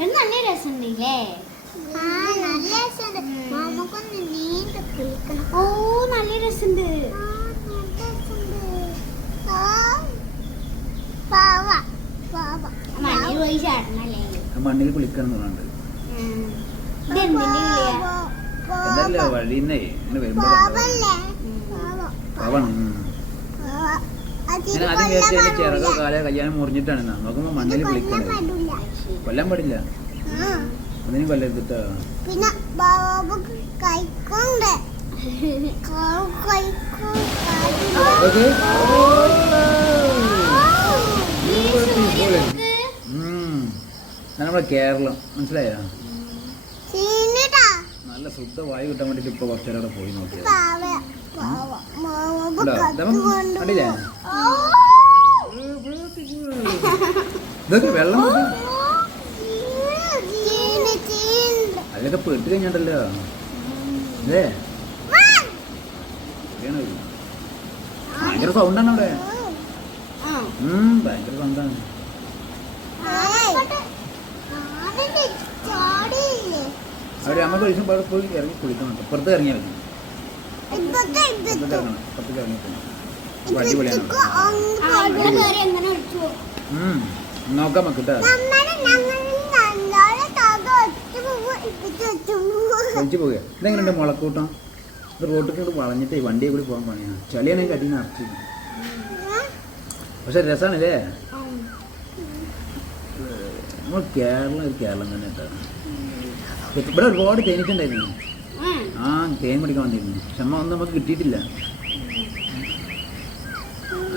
നല്ല രസമുണ്ടല്ലേ? ഓ നല്ല രസമുണ്ട്. മണ്ണിൽ പോയി ചാടണല്ലേ? മണ്ണിൽ കുളിക്കണം എന്നുണ്ട്. എന്തല്ല വഴിന്നേ ഇങ്ങനെ വരുമ്പോ പാവാണ്. ഞാൻ ആദ്യം വിചാരിച്ച ചിറകോ കാലോ കല്യാണം മുറിഞ്ഞിട്ടാണ്. നോക്കുമ്പോ മണ്ണിൽ കുളിക്കണം. കൊല്ലാൻ പാടില്ല. ഒന്നിനും കൊല്ലരുതിട്ടോ. നമ്മളെ കേരളം മനസ്സിലായോ? നല്ല ശുദ്ധ വായു കിട്ടാൻ വേണ്ടിട്ട് ഇപ്പൊ കുറച്ചേരം പോയി നോക്കിയത്. കണ്ടില്ലേ ഇതൊക്കെ വെള്ളം അതിലൊക്കെ പെട്ട് കഴിഞ്ഞിട്ടല്ലോ. അല്ലേ ഭയങ്കര സൗണ്ടാണ് അവിടെ. ഭയങ്കര സൗണ്ടാണ്. അവര് അമ്മ കഴിച്ചും പോയി ഇറങ്ങി കുളിക്കണം. പുറത്ത് ഇറങ്ങിയാൽ മതി. ഇറങ്ങണം. പുറത്തേക്ക് ഇറങ്ങിക്കണം. അടിപൊളിയാണ്. നോക്കാം മക്കിട്ടാ. കഴിച്ചു പോവുക. ഇതെങ്ങനെയുണ്ട് മുളക്കൂട്ടം? ഇത് റോട്ടിൽ വളഞ്ഞിട്ട് വണ്ടിയെ കൂടി പോകാൻ പണിയാണ്. ചളിയാണെങ്കിൽ അടിയിൽ നിന്ന് അടച്ചു. പക്ഷെ രസമാണല്ലേ? നമ്മൾ കേരളം ഒരു കേരളം തന്നെ കേട്ടോ. ഇവിടെ ഒരുപാട് തേനീച്ചുണ്ടായിരുന്നു. ആ തേൻ പിടിക്കാൻ വന്നിരുന്നു. പക്ഷെ അമ്മ ഒന്നും നമുക്ക് കിട്ടിയിട്ടില്ല.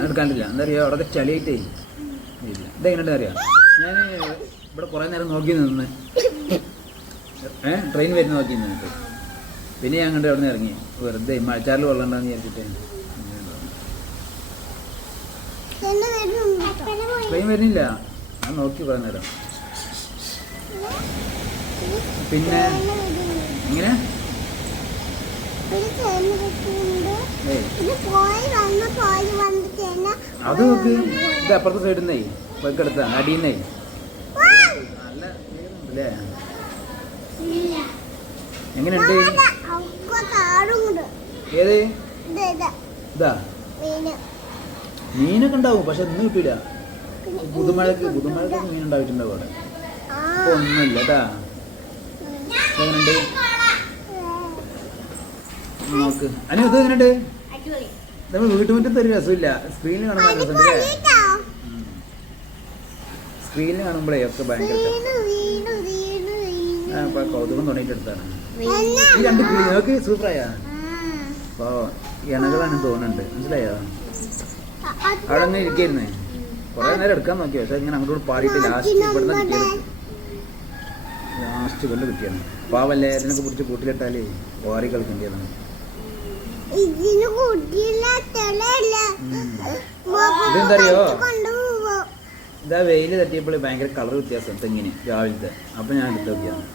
എടുക്കാണ്ടില്ല. എന്താ പറയുക, അവിടെ ചളിയായിട്ടേ ഇല്ല. ഇതെങ്ങനെയുണ്ട് അറിയാം? ഞാൻ ഇവിടെ കുറേ നേരം നോക്കി നിന്ന് ട്രെയിൻ വരുന്ന നോക്കി നിന്നിട്ട് പിന്നെ ഞാൻ കണ്ട് അവിടെ നിന്ന് ഇറങ്ങി. വെറുതെ മഴച്ചാറിൽ വെള്ളം ഉണ്ടാന്ന് വിചാരിച്ചിട്ട്. ട്രെയിൻ വരുന്നില്ല. ഞാൻ നോക്കി കുറേ നേരം. പിന്നെ എങ്ങനെ അത് നോക്ക്. ഇത് അപ്പുറത്തെ സൈഡിൽ നിന്നേ പോയിക്കെടുത്ത അടിയുന്നേ നല്ല അല്ലേ? എങ്ങനെയുണ്ട്? ഏത് ഇതാ മീനൊക്കെ ഉണ്ടാവും. പക്ഷെ ഇന്ന് കിട്ടൂല. പുതുമഴക്ക് മീൻ ഉണ്ടായിട്ടുണ്ടാവും അവിടെ. ഇപ്പൊ ഒന്നുമില്ല കേട്ടാ. എങ്ങനെയുണ്ട് നോക്ക്. അനു ഇത് എങ്ങനെയുണ്ട്? നമ്മൾ വീട്ടുമുറ്റത്ത് ഒരു രസമില്ല. സ്ക്രീനിൽ കാണുമ്പോൾ രസമുണ്ടല്ലേ? സ്ക്രീനിൽ കാണുമ്പോഴേ ഒക്കെ ഭയങ്കര കൗതുകം തുടങ്ങിയിട്ടെടുത്താണ്. ഈ രണ്ട് കിളി നോക്ക് സൂപ്പറായാ. അപ്പൊ ഇണകളാണ് തോന്നുന്നുണ്ട്. മനസ്സിലായോ? അവിടെ ഒന്ന് ഇരിക്കായിരുന്നേ. കുറെ നേരം എടുക്കാൻ നോക്കി. പക്ഷെ ഇങ്ങനെ അങ്ങോട്ട് പാടിയിട്ട് ലാസ്റ്റ് കൊണ്ട് കിട്ടിയാണ്. പാവല്ലേ, ഇതിനൊക്കെ പിടിച്ച് കൂട്ടിലിട്ടാലേ ഓറി കളിക്കേണ്ടതാണ്. ഇതെന്തറിയോ, ഇതാ വെയില് തട്ടിയപ്പോൾ ഭയങ്കര കളർ വ്യത്യാസം തെങ്ങിന് രാവിലത്തെ. അപ്പൊ ഞാൻ എടുത്ത് നോക്കിയാണ്.